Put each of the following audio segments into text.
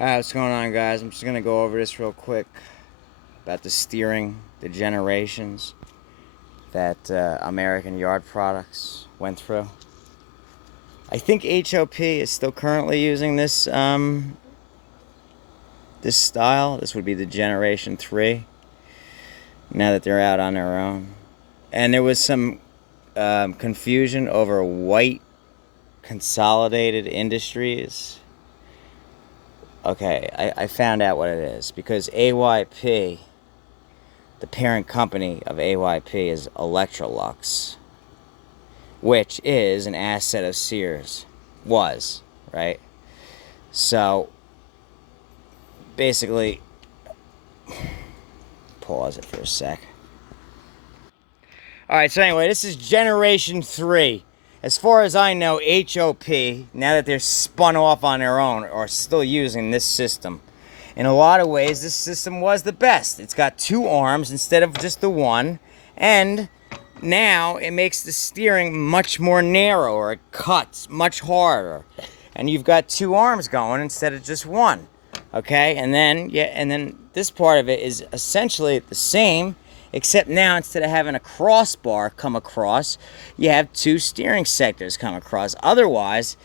Alright, what's going on, guys? I'm just gonna go over this real quick about the steering, the generations that American Yard Products went through. I think HOP is still currently using this this style. This would be the Generation 3 now that they're out on their own. And there was some confusion over White Consolidated Industries. Okay, I found out what it is because AYP, the parent company of AYP, is Electrolux, which is an asset of Sears. Was, right? So, basically, pause it for a sec. Alright, so anyway, this is Generation 3. As far as I know, HOP, now that they're spun off on their own, are still using this system. In a lot of ways, this system was the best. It's got two arms instead of just the one, and now it makes the steering much more narrow, or it cuts much harder. And you've got two arms going instead of just one. Okay, and then this part of it is essentially the same, except now instead of having a crossbar come across, you have two steering sectors come across. Otherwise,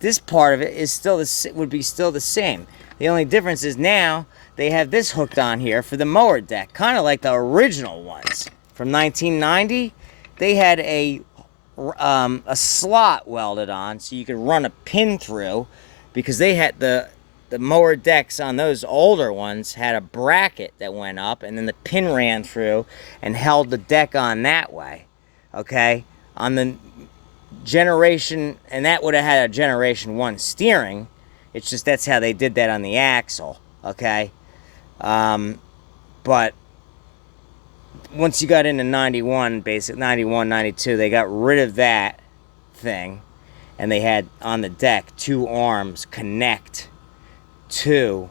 this part of it is still would be still the same. The only difference is now they have this hooked on here for the mower deck, kind of like the original ones from 1990. They had a slot welded on so you could run a pin through, because they had the mower decks on those older ones had a bracket that went up, and then the pin ran through and held the deck on that way. Okay, on the generation, and that would have had a Generation 1 steering. It's just that's how they did that on the axle. Okay, but once you got into 91, basic 91, 92, they got rid of that thing, and they had on the deck two arms connect to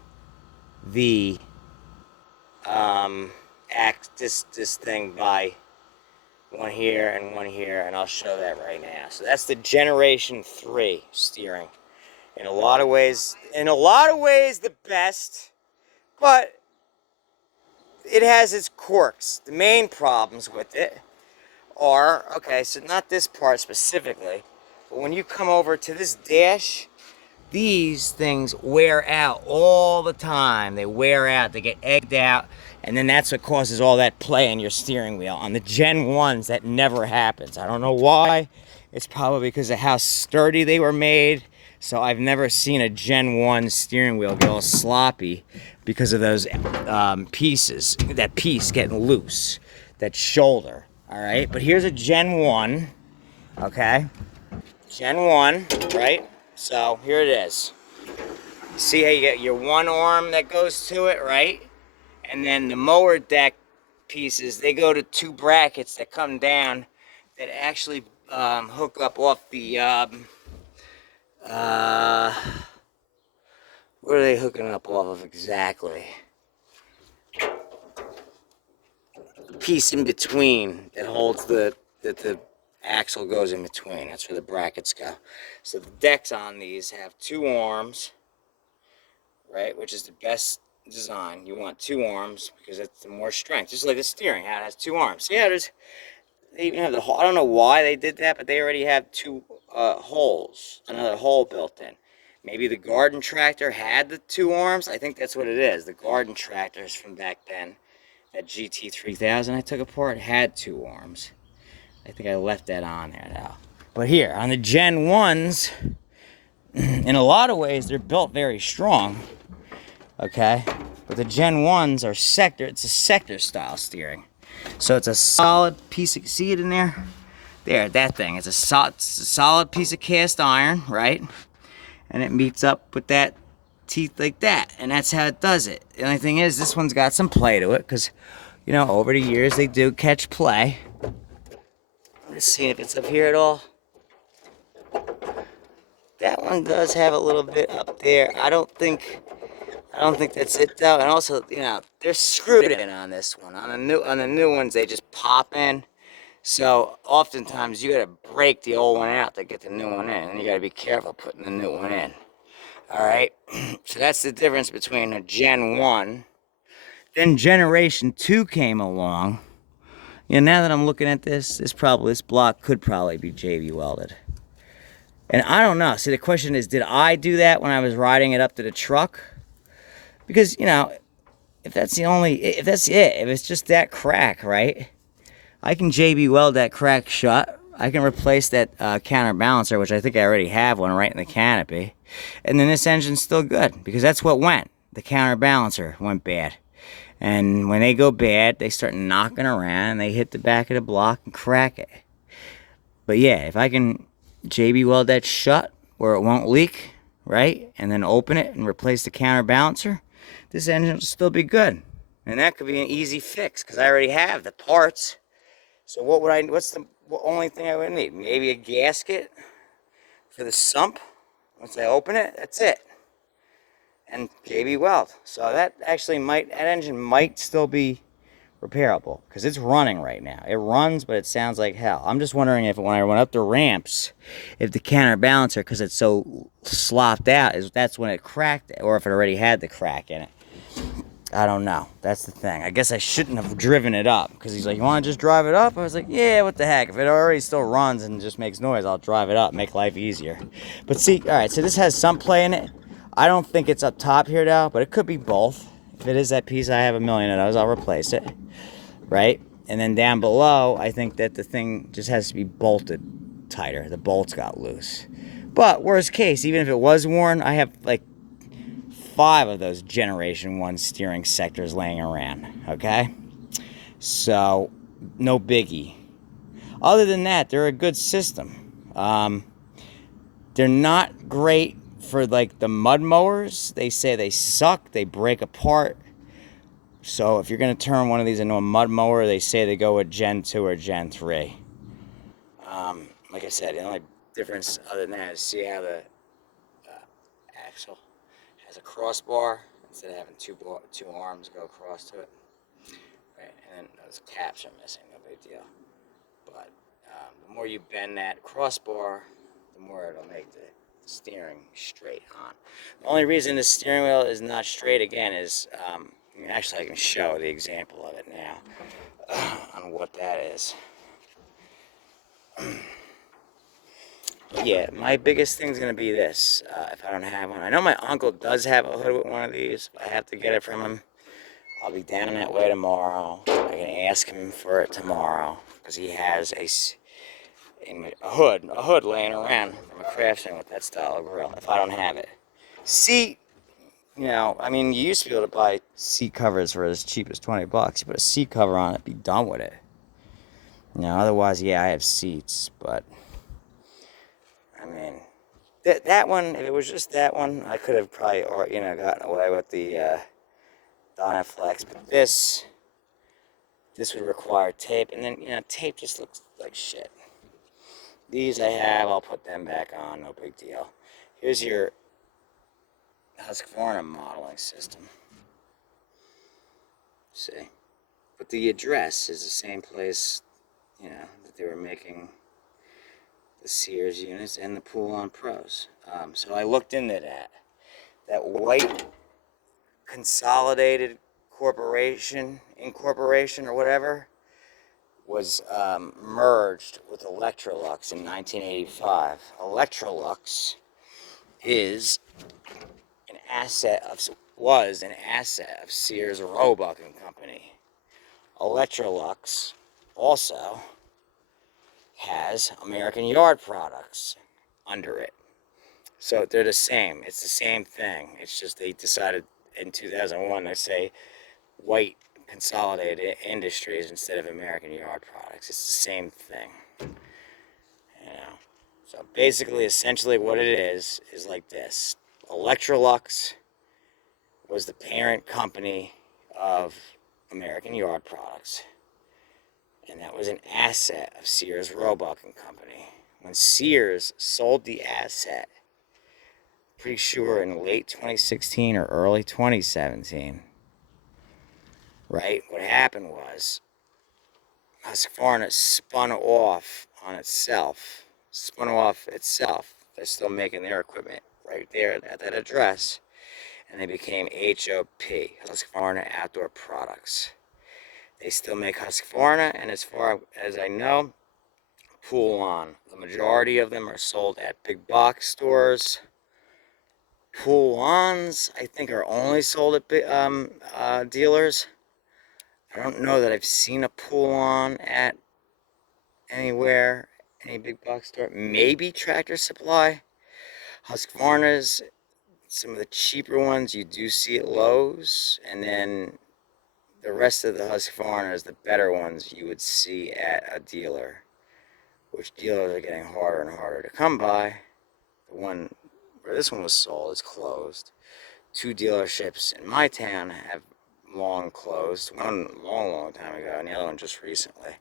the this thing by one here and one here, and I'll show that right now. So that's the Generation 3 steering. In a lot of ways the best, but it has its quirks. The main problems with it are, okay, so not this part specifically, but when you come over to this dash, these things wear out all the time. They wear out, they get egged out, and then that's what causes all that play in your steering wheel. On the Gen 1s, that never happens. I don't know why. It's probably because of how sturdy they were made. So I've never seen a Gen 1 steering wheel get all sloppy because of those pieces, that piece getting loose, that shoulder, all right? But here's a Gen 1, okay? Gen 1, right? So here it is. See how you get your one arm that goes to it, right? And then the mower deck pieces, they go to two brackets that come down that actually hook up off the, what are they hooking up off of exactly? The piece in between that holds the axle goes in between. That's where the brackets go. So the decks on these have two arms, right? Which is the best design. You want two arms because it's the more strength. Just like the steering, how it has two arms. Yeah, they even have the hole. I don't know why they did that, but they already have two holes, another hole built in. Maybe the garden tractor had the two arms. I think that's what it is. The garden tractors from back then, that GT3000 I took apart, had two arms. I think I left that on there now. But here, on the Gen 1s, in a lot of ways, they're built very strong. Okay? But the Gen 1s are it's a sector style steering. So it's a solid piece of, see it in there? There, that thing. It's a solid piece of cast iron, right? And it meets up with that teeth like that. And that's how it does it. The only thing is, this one's got some play to it, because, you know, over the years, they do catch play. Let's see if it's up here at all. That one does have a little bit up there. I don't think that's it though. And also, you know, they're screwed in on this one. On the new ones, they just pop in. So oftentimes you gotta break the old one out to get the new one in, and you gotta be careful putting the new one in. All right, so that's the difference between a Gen 1. Then Generation 2 came along. You know, now that I'm looking at this block could probably be JB welded. And I don't know. See, the question is, did I do that when I was riding it up to the truck? Because, you know, if that's it, if it's just that crack, right? I can JB weld that crack shut. I can replace that counterbalancer, which I think I already have one right in the canopy. And then this engine's still good, because that's what went. The counterbalancer went bad. And when they go bad, they start knocking around, and they hit the back of the block and crack it. But yeah, if I can JB weld that shut where it won't leak, right? And then open it and replace the counterbalancer, this engine will still be good. And that could be an easy fix, because I already have the parts. So what's the only thing I would need? Maybe a gasket for the sump. Once I open it, that's it. And JB weld. So that engine might still be repairable, because it's running right now. It runs, but it sounds like hell. I'm just wondering if when I went up the ramps, if the counterbalancer, because it's so slopped out, that's when it cracked it, or if it already had the crack in it. I don't know. That's the thing. I guess I shouldn't have driven it up, because he's like, you want to just drive it up? I was like, yeah, what the heck? If it already still runs and just makes noise, I'll drive it up, make life easier. But see, all right, so this has some play in it. I don't think it's up top here now, but it could be both. If it is that piece, I have a million of those, I'll replace it. Right? And then down below, I think that the thing just has to be bolted tighter. The bolts got loose. But worst case, even if it was worn, I have like 5 of those Generation 1 steering sectors laying around. Okay? So, no biggie. Other than that, they're a good system. They're not great for like the mud mowers. They say they suck, they break apart. So if you're going to turn one of these into a mud mower, they say they go with Gen 2 or Gen 3. Like I said, the only difference other than that is see how the axle has a crossbar instead of having two arms go across to it. Right, and then those caps are missing, no big deal. But the more you bend that crossbar, the more it'll make the steering straight on. The only reason the steering wheel is not straight again is, actually I can show the example of it now on what that is. Yeah, my biggest thing's gonna be this. If I don't have one, I know my uncle does have a hood with one of these. I have to get it from him. I'll be down that way tomorrow. I can ask him for it tomorrow, because he has a hood laying around from a Craftsman with that style of grill. If I don't have it, seat. You know, I mean, you used to be able to buy seat covers for as cheap as $20. You put a seat cover on it, be done with it. You know, otherwise, yeah, I have seats, but I mean, that one, if it was just that one, I could have probably, gotten away with the Dynaflex. But this would require tape, and then, tape just looks like shit. These I have, I'll put them back on, no big deal. Here's your Husqvarna modeling system. See? But the address is the same place, that they were making the Sears units and the Poulan Pros. So I looked into that. That white consolidated incorporation or whatever, was merged with Electrolux in 1985. Electrolux was an asset of Sears Roebuck and Company. Electrolux also has American Yard Products under it. So they're the same. It's the same thing. It's just they decided in 2001 to say White Consolidated Industries instead of American Yard Products. It's the same thing. So basically, essentially what it is like this. Electrolux was the parent company of American Yard Products. And that was an asset of Sears Roebuck and Company. When Sears sold the asset, pretty sure in late 2016 or early 2017, right? What happened was Husqvarna spun off itself. They're still making their equipment right there at that address, and they became HOP, Husqvarna Outdoor Products. They still make Husqvarna, and as far as I know, Poulan. The majority of them are sold at big box stores. Poulans, I think, are only sold at dealers. I don't know that I've seen a Poulan at anywhere, any big box store. Maybe Tractor Supply. Husqvarna's, some of the cheaper ones you do see at Lowe's, and then the rest of the Husqvarnas, the better ones, you would see at a dealer, which dealers are getting harder and harder to come by. The one where this one was sold is closed. 2 dealerships in my town have long closed. One long time ago, and the other one just recently.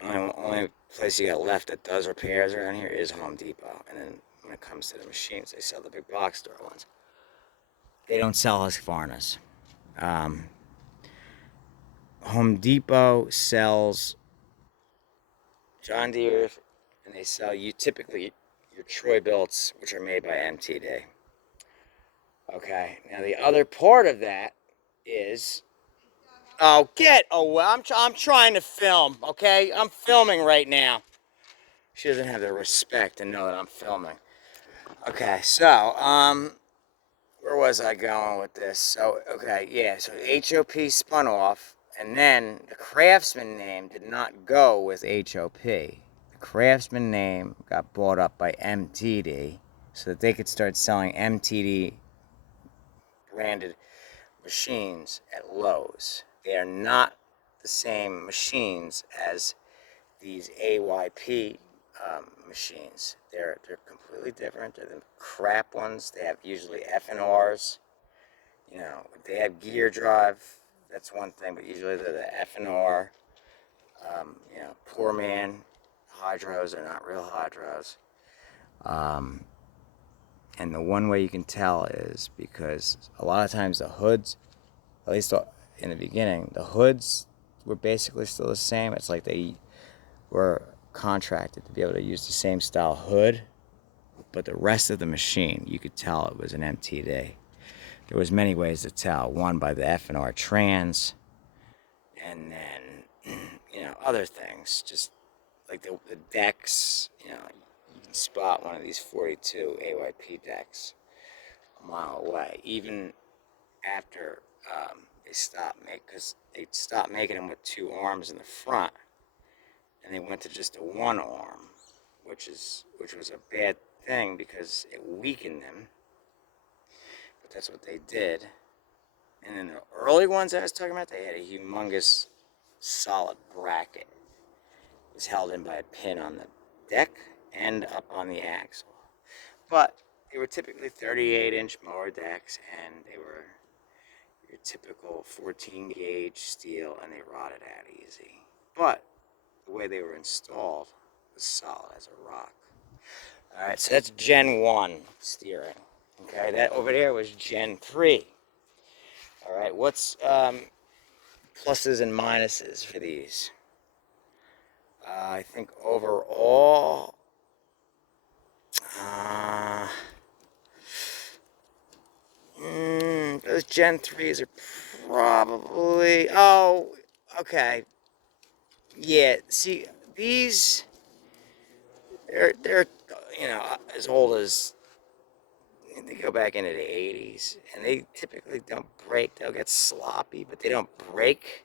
The only place you got left that does repairs around here is Home Depot. And then when it comes to the machines, they sell the big box store ones. They don't sell Husqvarnas. Home Depot sells John Deere, and they sell you typically your Troy Builts, which are made by MTD. Okay, now the other part of that is, oh, I'm trying to film, okay? I'm filming right now. She doesn't have the respect to know that I'm filming. Okay, so, where was I going with this? So, okay, yeah, so HOP spun off, and then the Craftsman name did not go with HOP. The Craftsman name got bought up by MTD so that they could start selling MTD branded machines at Lowe's. They are not the same machines as these AYP machines. They're completely different. They're the crap ones. They have usually F&Rs. You know, they have gear drive. That's one thing, but usually they're the F&R. You know, poor man hydros are not real hydros. And the one way you can tell is because a lot of times the hoods, at least in the beginning, the hoods were basically still the same. It's like they were contracted to be able to use the same style hood, but the rest of the machine, you could tell it was an MTD. There was many ways to tell. One, by the F&R trans, and then, you know, other things, just like the decks. You know, you can spot one of these 42 AYP decks a mile away, even after they stopped making them with 2 arms in the front, and they went to just a 1 arm, which was a bad thing because it weakened them. But that's what they did. And then the early ones I was talking about, they had a humongous solid bracket. It was held in by a pin on the deck and up on the axle. But they were typically 38-inch mower decks, and they were your typical 14-gauge steel, and they rotted out easy. But the way they were installed was solid as a rock. All right, so that's Gen 1 steering. Okay, that over there was Gen 3. All right, what's pluses and minuses for these? I think overall, those Gen 3s are probably, oh, okay. Yeah, see, these, they're you know, as old as, they go back into the 80s, and they typically don't break. They'll get sloppy, but they don't break.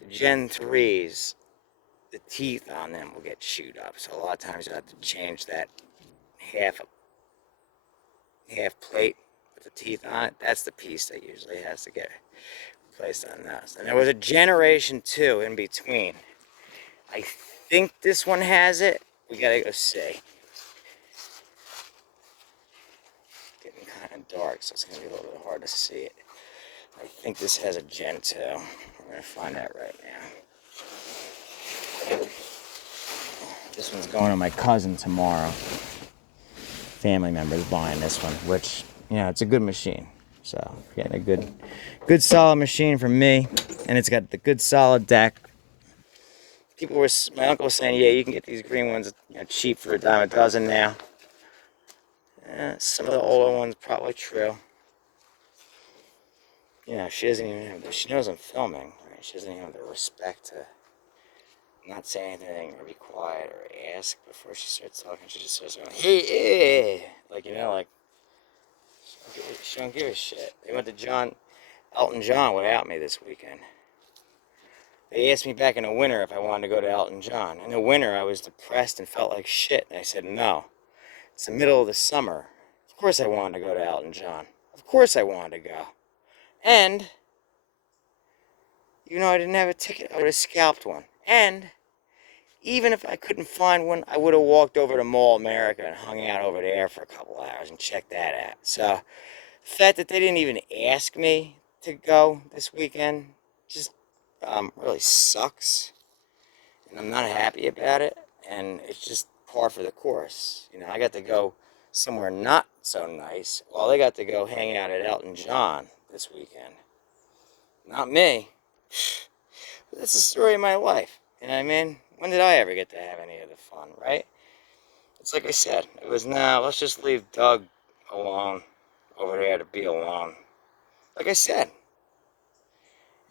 The Gen 3s, the teeth on them will get chewed up, so a lot of times you'll have to change that half plate with the teeth on it. That's the piece that usually has to get replaced on those. And there was a Generation 2 in between. I think this one has it. We gotta go see. Getting kind of dark, so it's gonna be a little bit hard to see it. I think this has a Gen 2. We're gonna find out right now. This one's going to my cousin tomorrow. Family members buying this one, which, you know, it's a good machine. So getting a good solid machine from me, and it's got the good solid deck. My uncle was saying, yeah, you can get these green ones, you know, cheap for $10 a dozen now. Some of the older ones probably true. You know, she doesn't even have, she knows I'm filming, right? She doesn't even have the respect to not say anything or be quiet or ask before she starts talking. She just starts going, hey, hey. Like, you know, like, she don't give a shit. They went to Elton John without me this weekend. They asked me back in the winter if I wanted to go to Elton John. In the winter, I was depressed and felt like shit, and I said no. It's the middle of the summer. Of course I wanted to go to Elton John. Of course I wanted to go. And, even though I didn't have a ticket, I would have scalped one. And, even if I couldn't find one, I would have walked over to Mall America and hung out over there for a couple hours and checked that out. So, the fact that they didn't even ask me to go this weekend just really sucks. And I'm not happy about it. And it's just par for the course. You know, I got to go somewhere not so nice. Well, they got to go hang out at Elton John this weekend. Not me. That's the story of my life. You know what I mean? When did I ever get to have any of the fun, right? It's like I said. It was, nah, let's just leave Doug alone over there to be alone. Like I said.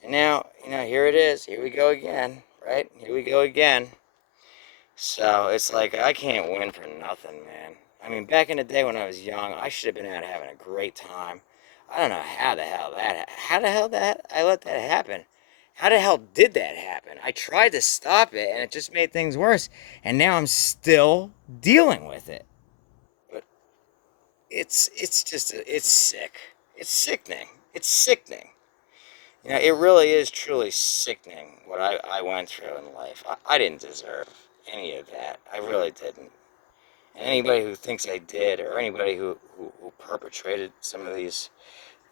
And now, you know, here it is. Here we go again, right? Here we go again. So it's like, I can't win for nothing, man. I mean, back in the day when I was young, I should have been out having a great time. I don't know how the hell I let that happen. How the hell did that happen? I tried to stop it, and it just made things worse. And now I'm still dealing with it. But it's sick. It's sickening. It's sickening. You know, it really is truly sickening what I went through in life. I didn't deserve any of that. I really didn't. And anybody who thinks I did, or anybody who perpetrated some of these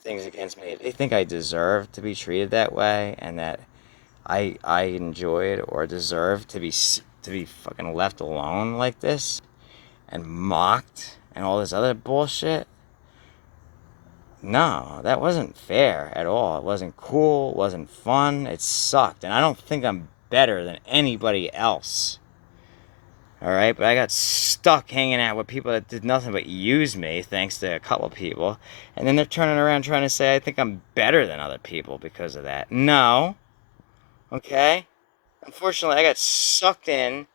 things against me, they think I deserve to be treated that way, and that I enjoyed or deserve to be fucking left alone like this, and mocked, and all this other bullshit. No, that wasn't fair at all. It wasn't cool. It wasn't fun. It sucked. And I don't think I'm better than anybody else. Alright, but I got stuck hanging out with people that did nothing but use me, thanks to a couple people. And then they're turning around trying to say I think I'm better than other people because of that. No. Okay? Unfortunately, I got sucked in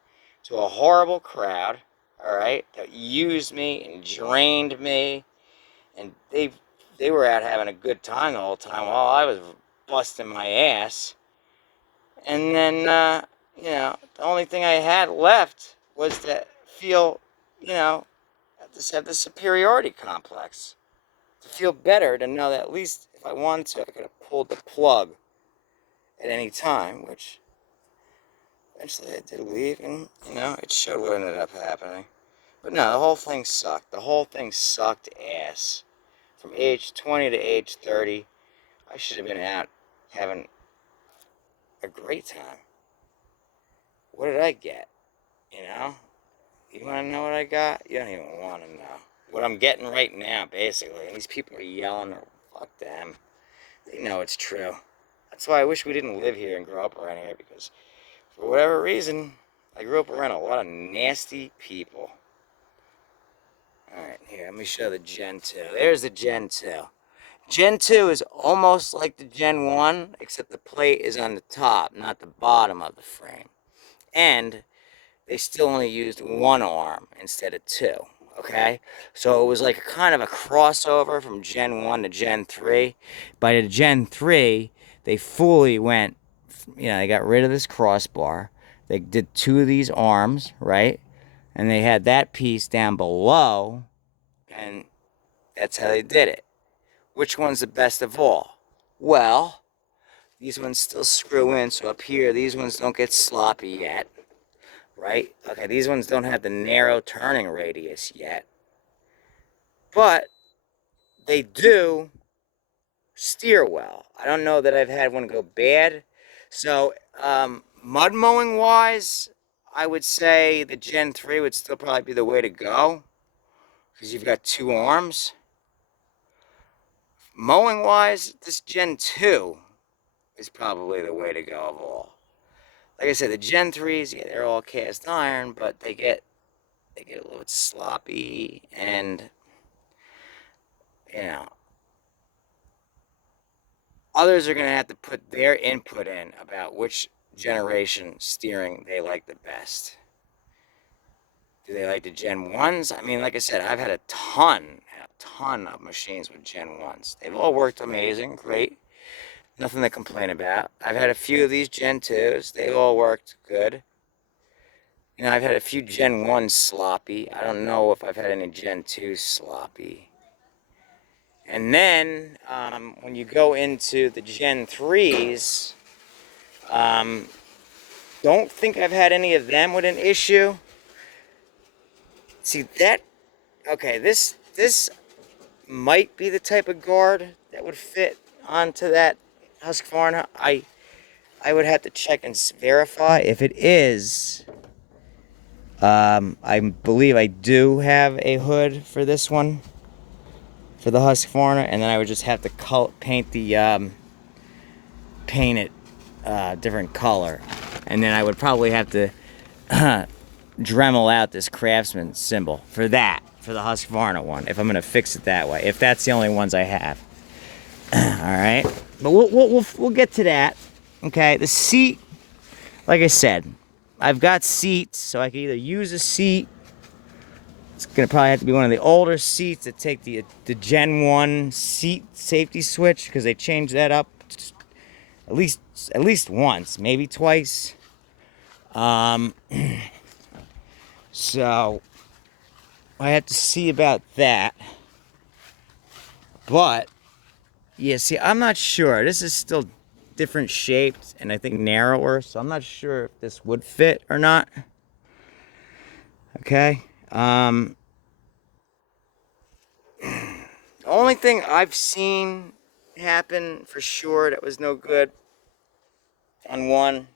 to a horrible crowd, alright, that used me and drained me. And they were out having a good time the whole time while I was busting my ass. And then, you know, the only thing I had left was to feel, you know, just have the superiority complex. To feel better, to know that at least if I wanted to, I could have pulled the plug at any time, which eventually I did leave, and, you know, it showed what ended up happening. But no, the whole thing sucked. The whole thing sucked ass. From age 20 to age 30, I should have been out having a great time. What did I get? You know? You want to know what I got? You don't even want to know. What I'm getting right now, basically. And these people are yelling, fuck them. They know it's true. That's why I wish we didn't live here and grow up around here, because for whatever reason, I grew up around a lot of nasty people. Alright, here, let me show the Gen 2. There's the Gen 2. Gen 2 is almost like the Gen 1, except the plate is on the top, not the bottom of the frame. And they still only used one arm instead of two, okay? So it was like a kind of a crossover from Gen 1 to Gen 3. By the Gen 3, they fully went, you know, they got rid of this crossbar. They did two of these arms, right? And they had that piece down below, and that's how they did it. Which one's the best of all? Well, these ones still screw in, so up here, these ones don't get sloppy yet, right? Okay, these ones don't have the narrow turning radius yet, but they do steer well. I don't know that I've had one go bad. So, mud mowing wise, I would say the Gen 3 would still probably be the way to go, because you've got two arms. Mowing wise, this Gen 2 is probably the way to go of all. Like I said, the Gen 3s, yeah, they're all cast iron, but they get a little bit sloppy, and you know, others are going to have to put their input in about which generation steering they like the best. Do they like the Gen 1s? I mean, like I said, I've had a ton of machines with Gen 1s. They've all worked amazing, great. Nothing to complain about. I've had a few of these Gen 2s. They've all worked good. You know, I've had a few Gen 1s sloppy. I don't know if I've had any Gen 2s sloppy. And then, when you go into the Gen 3s, don't think I've had any of them with an issue. See, okay, this might be the type of guard that would fit onto that Husqvarna. I would have to check and verify. If it is, I believe I do have a hood for this one, for the Husqvarna, and then I would just have to paint it different color, and then I would probably have to Dremel out this Craftsman symbol for the Husqvarna one, if I'm gonna fix it that way, if that's the only ones I have. All right, but we'll get to that. Okay, the seat, like I said, I've got seats, so I can either use a seat. It's gonna probably have to be one of the older seats that take the Gen 1 seat safety switch, because they changed that up at least once, maybe twice. So I have to see about that. But yeah, see, I'm not sure. This is still different shaped and I think narrower, so I'm not sure if this would fit or not. Okay. The only thing I've seen happen for sure that was no good on one,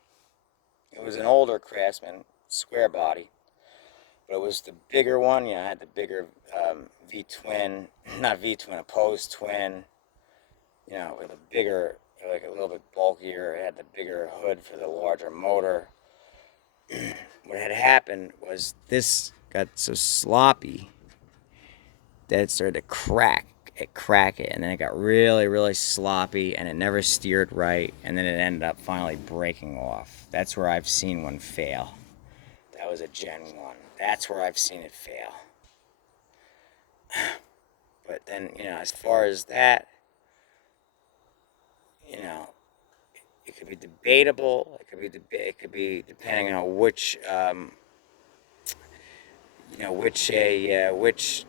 it was an older Craftsman square body, but it was the bigger one. I had the bigger V-twin, not V-twin, opposed twin, with a bigger, like a little bit bulkier. It had the bigger hood for the larger motor. What had happened was this got so sloppy that it started to crack it, and then it got really, really sloppy, and it never steered right, and then it ended up finally breaking off. That's where I've seen one fail. That was a Gen 1. That's where I've seen it fail. But then, as far as that, it could be debatable. It could be depending on which which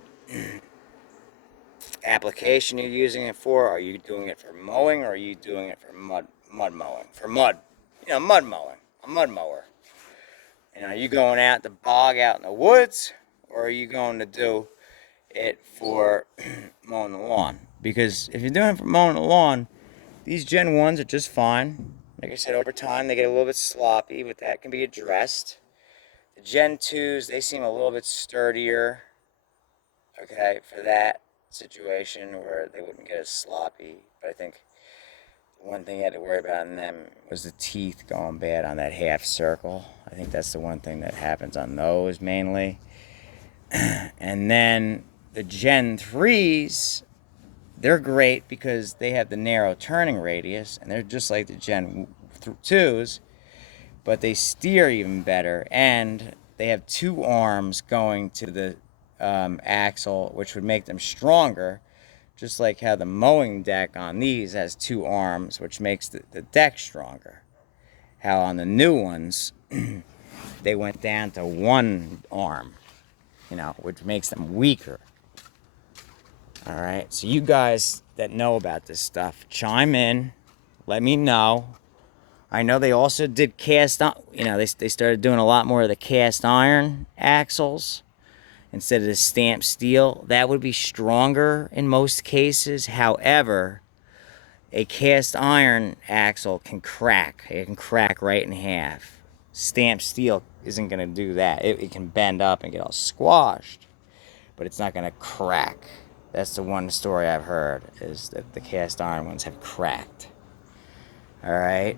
application you're using it for. Are you doing it for mowing, or are you doing it for mud mowing? For mud, mud mowing, a mud mower. Are you going out the bog out in the woods, or are you going to do it for mowing the lawn? Because if you're doing it for mowing the lawn, these Gen 1s are just fine. Like I said, over time they get a little bit sloppy, but that can be addressed. The Gen 2s, they seem a little bit sturdier, okay, for that situation where they wouldn't get as sloppy. But I think the one thing you had to worry about in them was the teeth going bad on that half circle. I think that's the one thing that happens on those mainly. And then the Gen 3s, they're great because they have the narrow turning radius, and they're just like the Gen 2s, but they steer even better, and they have two arms going to the axle, which would make them stronger, just like how the mowing deck on these has two arms, which makes the deck stronger. How on the new ones, they went down to one arm, which makes them weaker. All right, so you guys that know about this stuff, chime in, let me know. I know they also did they started doing a lot more of the cast iron axles instead of the stamped steel. That would be stronger in most cases. However, a cast iron axle can crack. It can crack right in half. Stamped steel isn't going to do that. It can bend up and get all squashed, but it's not going to crack. That's the one story I've heard, is that the cast iron ones have cracked. All right.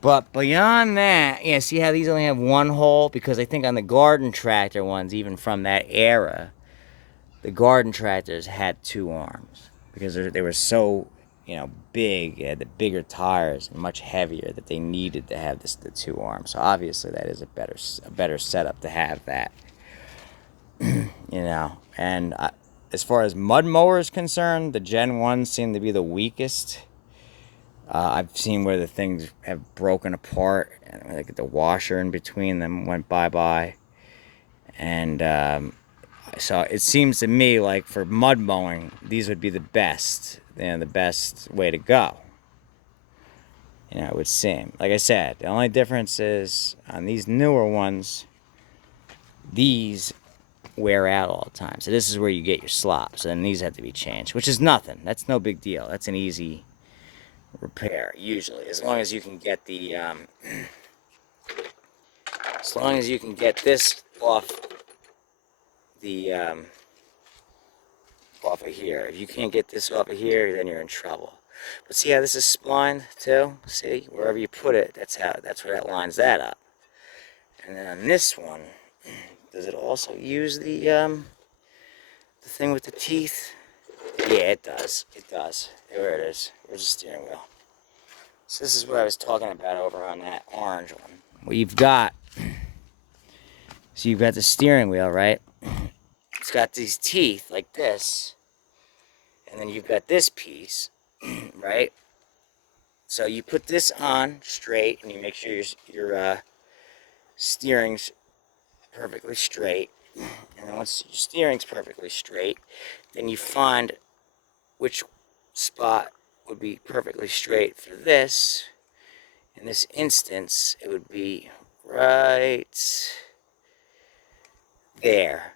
But beyond that, see how these only have one hole? Because I think on the garden tractor ones, even from that era, the garden tractors had 2 arms because they were so, big. They had the bigger tires and much heavier that they needed to have the 2 arms. So obviously that is a better setup to have that. And as far as mud mower is concerned, the Gen 1 seem to be the weakest. I've seen where the things have broken apart, and like the washer in between them went bye-bye. And so it seems to me like for mud mowing, these would be the best, the best way to go. It would seem. Like I said, the only difference is on these newer ones, these wear out all the time. So this is where you get your slops, and these have to be changed, which is nothing. That's no big deal. That's an easy repair usually, as long as you can get the as long as you can get this off the off of here. If you can't get this off of here, then you're in trouble. But see how this is splined too? See, wherever you put it, that's where that lines that up. And then on this one, does it also use the thing with the teeth? Yeah, it does. It does. There it is. Where's the steering wheel? So this is what I was talking about over on that orange one. Well, you've got the steering wheel, right? It's got these teeth like this, and then you've got this piece, right? So you put this on straight, and you make sure your steering's perfectly straight. And then once your steering's perfectly straight, then you find which spot would be perfectly straight for this. In this instance, it would be right there.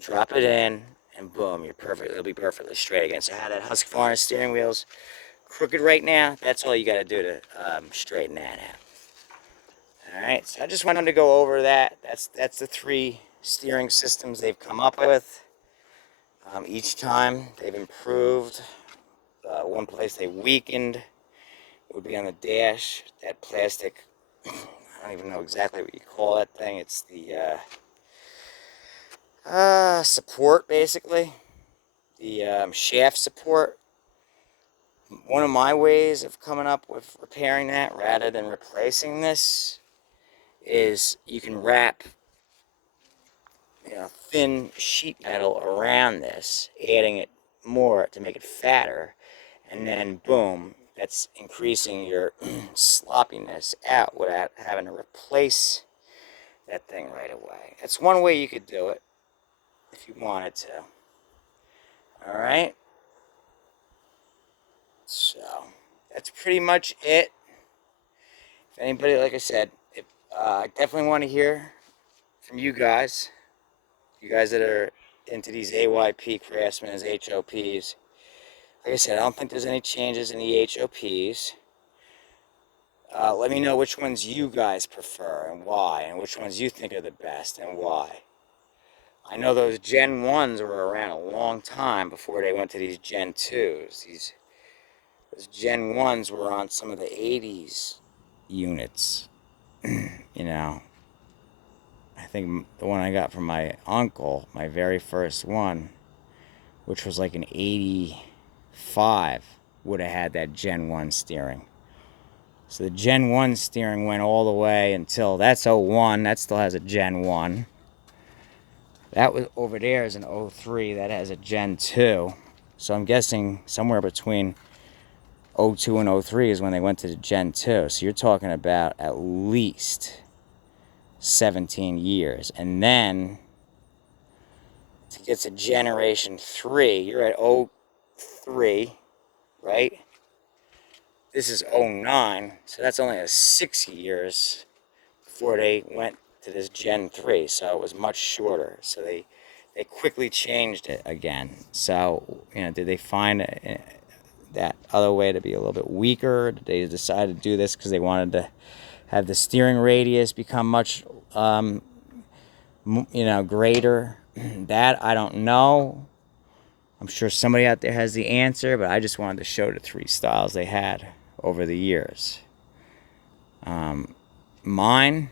Drop it in, and boom, it'll be perfectly straight again. So how that Husqvarna steering wheel's crooked right now, that's all you got to do to straighten that out. Alright, so I just wanted to go over that. That's the 3 steering systems they've come up with. Each time they've improved. One place they weakened would be on the dash. That plastic, I don't even know exactly what you call that thing. It's the support, basically. The shaft support. One of my ways of coming up with repairing that rather than replacing this is you can wrap thin sheet metal around this, adding it more to make it fatter, and then boom, that's increasing your sloppiness out without having to replace that thing right away. That's one way you could do it if you wanted to. Alright? So, that's pretty much it. If anybody, like I said, I definitely want to hear from you guys. You guys that are into these AYP Craftsman as HOPs. Like I said, I don't think there's any changes in the HOPs. Let me know which ones you guys prefer and why, and which ones you think are the best and why. I know those Gen 1s were around a long time before they went to these Gen 2s. Those Gen 1s were on some of the 80s units. I think the one I got from my uncle, my very first one, which was like an 85, would have had that Gen 1 steering. So the Gen 1 steering went all the way until, that's 01, that still has a Gen 1. That was over there is an 03, that has a Gen 2. So I'm guessing somewhere between 02 and 03 is when they went to the Gen 2. So you're talking about at least 17 years. And then to get to Generation 3, you're at 03, right? This is 09, so that's only a 6 years before they went to this Gen 3, so it was much shorter. So they quickly changed it again. So, did they find that other way to be a little bit weaker? Did they decide to do this because they wanted to have the steering radius become much, greater? That, I don't know. I'm sure somebody out there has the answer, but I just wanted to show the 3 styles they had over the years. Mine,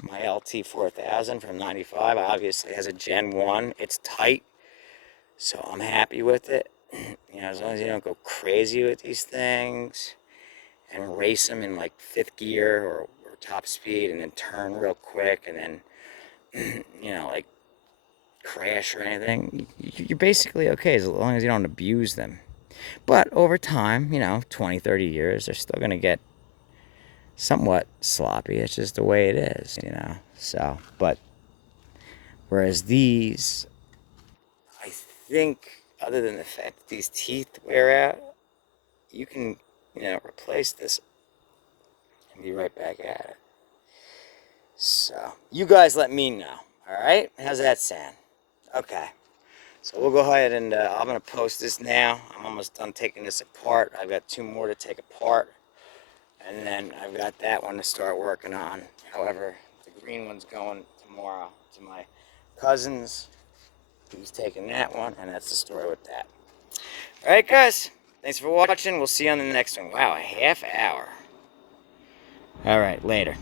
my LT4000 from '95, obviously has a Gen 1. It's tight. So I'm happy with it. You know, as long as you don't go crazy with these things and race them in like 5th gear or top speed and then turn real quick and then, you know, like crash or anything, you're basically okay as long as you don't abuse them. But over time, you know, 20, 30 years, they're still going to get somewhat sloppy. It's just the way it is, you know. So, but whereas these, I think, other than the fact that these teeth wear out, you can, you know, replace this and be right back at it. So, you guys let me know, all right? How's that sound? Okay. So we'll go ahead and I'm going to post this now. I'm almost done taking this apart. I've got 2 more to take apart. And then I've got that one to start working on. However, the green one's going tomorrow to my cousin's. He's taking that one, and that's the story with that. All right, guys. Thanks for watching. We'll see you on the next one. Wow, a half hour. All right, later.